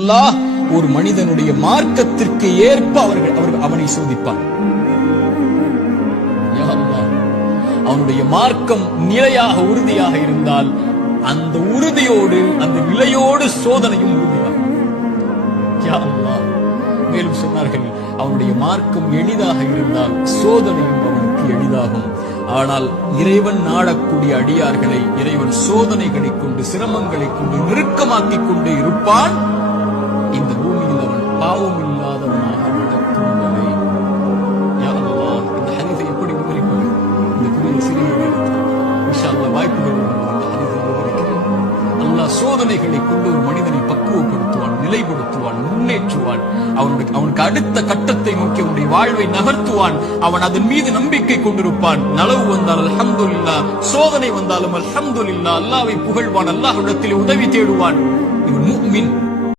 அல்லாஹ் ஒரு மனிதனுடைய மார்க்கத்திற்கு ஏற்ப அவனை சோதிப்பான். அவனுடைய மார்க்கம் நிலையாக உறுதியாக இருந்தால் அந்த உறுதியோடு அந்த நிலையோடு சோதனையும் உறுதியாக. மேலும் சொன்னார்கள், அவனுடைய மார்க்கம் எளிதாக இருந்தால் சோதனையும் அவனுக்கு எளிதாகும். ஆனால் இறைவன் நாடக்கூடிய அடியார்களை இறைவன் சோதனைகளை கொண்டு சிரமங்களை கொண்டு நெருக்கமாக்கிக் கொண்டே இருப்பான். இந்த பூமியில் அவன் பாவம் இல்லாதவனாக நடக்கும் வரை. இந்த ஹதீஸை எப்படி விவரிப்பது? இந்த குறைய சிறிய இன்ஷா அல்லாஹ் வாய்ப்புகள் விவரிக்கிறேன். அல்லாஹ் சோதனைகளை கொண்டு ஒரு மனிதனை பக்குவப்படுத்துவான், நிலைப்படுத்துவான், முன்னேற்றுவான். அவனுக்கு அடுத்த கட்டத்தை நோக்கி அவனுடைய வாழ்வை நகர்த்துவான். அவன் அதன் மீது நம்பிக்கை கொண்டிருப்பான். நலவு வந்தால் அல்ஹம்துலில்லாஹ், சோதனை வந்தாலும் அல்ஹம்துலில்லாஹ், அல்லாஹ்வை புகழ்வான், அல்லாஹ்விடத்தில் உதவி தேடுவான். இவன் முஃமின்.